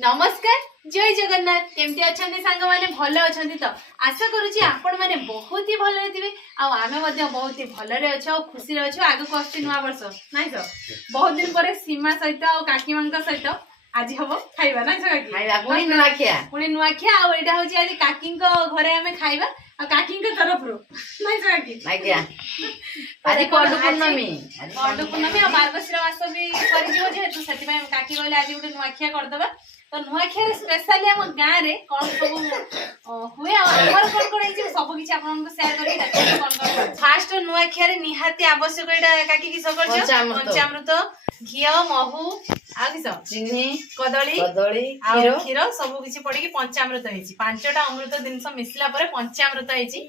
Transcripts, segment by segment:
नमस्कार जय जगन्नाथ केमती अच्छा सांग मैंने भल अच्छा तो आशा करुँच आपण मैंने बहुत ही भल थे आम बहुत ही भल खुशी अच्छे आगे आस नुआ वर्ष ना तो बहुत दिन पर सीमा सहित काकी मान सहित आज हम खाइबा ना पुणी नुआखिया आईटा हूँ आज काकी घरे आम खाइबा काकी तरफ रू पूर्णमी मार्गशीर मास भी सरीज जेहेतु से काकी कहले आज गोटे नुआखिया करदे तो नुआखिया स्पेशली आम गाँव में कौन सब हुए आमर कौन कौन सब किसी आपको सेयार कर फास्ट नुआखिया निहाती आवश्यक यहाँ काकी किस पंचामृत घी महू चीनी कदली क्षीर सब किसी पड़ी पंचामृत होती पांचटा अमृत जिनस मिसला पंचामृत होती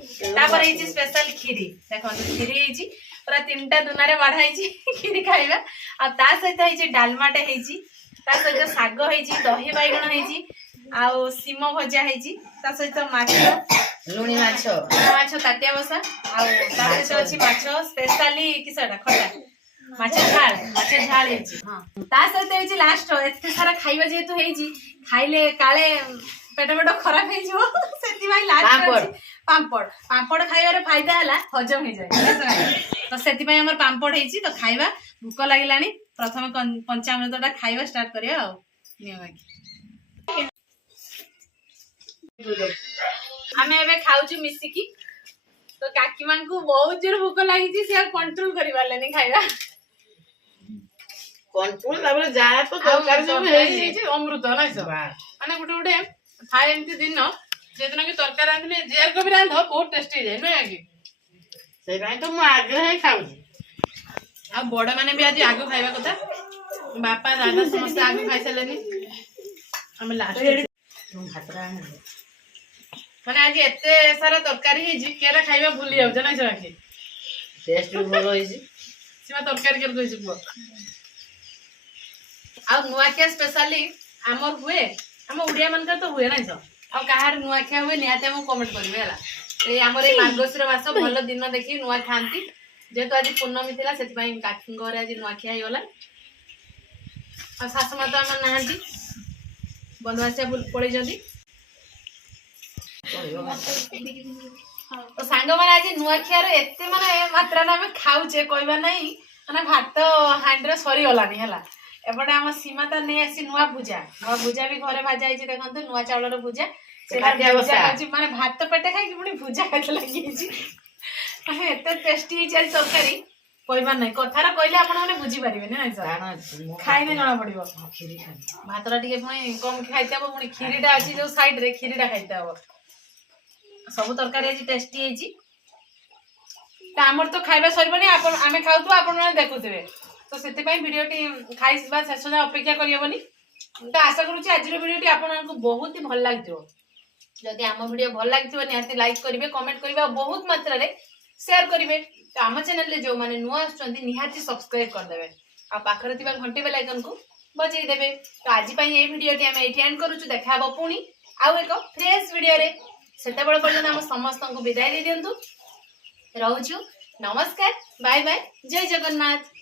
स्पेशल खीरी देखो खीरी पूरा 3टा दुना बाढ़ाई खीरी खाइबा आ सहित डालमाटे सहित शाग दही बैगण आउ सीम भजा सहित माछ लुणी माछ ताटिया बसा सहित अच्छी माछ स्पेशली किसटा खटा माछ झाल सहित लास्ट एत सारा खाइबा जेहेतु खाइले काले पेट पेट खराब हो लास्ट पापड़ पापड़ खाइबार फायदा है हजम हो जाए तो से पापड़ तो खाइबा भूक लगे प्रथम पंचामृत खाइबा स्टार्ट करिया आमे एबे खाउछु मिसिकी तो काकी मान को बहुत जोर भूक लगी से कंट्रोल करि पारलेनी खाइबा कंट्रोल तापर जा तो दरकार सब हे अमृत ना माने गुटे गुटे थाए एमती दिन जे दिन कि तरकारी रांधले जेर को भी रांध बहुत टेस्टी जाय नै आगे से भाई तो मु आगे हे खाऊ आ बड़ माने भी आज आगो खाइबा कथा बापा दादा समस्त आगो खाइ सलेनी हम लास्ट भातरा माने आज एते सारा तरकारी हे जी केरा खाइबा भूली जाउ जनै सके टेस्ट भी भलो होई छी सीमा तरकारी कर कहि छी आ नुआखिया स्पेशली आमर हुए हम उड़िया मन तो हुए ना आ कहार नुआखिया हुए निहाते हम कमेंट करबे हला ए हमर ए मार्गशीर मास भल दिन देखि नुआ खांती जेहेतु आज पूर्णमी थिला सेति पई काकी घरे आज नुआखिया हो गला आ सासु माता हम नाहंती बनवासिया पड़े जंदी तो सांग माने आज नुआखिया रे एते माने मात्रा ना हम खाउचे कहबा नहीं माने भात हांडरे सरी गलानी हला एपटे आम सीमाता नहीं आसी नुआ भुजा भी घरे भाजा है देखो नुआ चाउल भुजा माने भात पेटे खाई पुणी भुजा खाते लगी एत टेस्टी तरकारी कहबार ना कथार कहले आपने बुझी पारे ना खाइने जना पड़ो भातटा टे कम खाई पुणी खीरीटा अच्छी जो साइड रे खीरीटा खाई सब तरकारी आज टेस्टी आमर तो खाइबा सरबनी आम खाऊ आप देखुवे तो से भिडियोटी खाई शेष जाए अपेक्षा करहबनी तो आशा करुँच आज भिडियोटी आपको बहुत ही भल लगे जदि आम भिडियो भल लगे निहाती लाइक करेंगे कमेंट करेंगे और बहुत मात्रा शेयर करेंगे तो आम चैनल जो मैंने नुआ आहाती सब्सक्राइब करदे आ पाखरे घंटी बेल आइकन को बजेदेवे तो आज ये भिडियोटी आम ये एंड करुँ देखा पुणी आउ एक फ्रेश भिडियो से पर्यटन आम समस्त को विदाय दे दिंतु रोचु नमस्कार बाय बाय जय जगन्नाथ।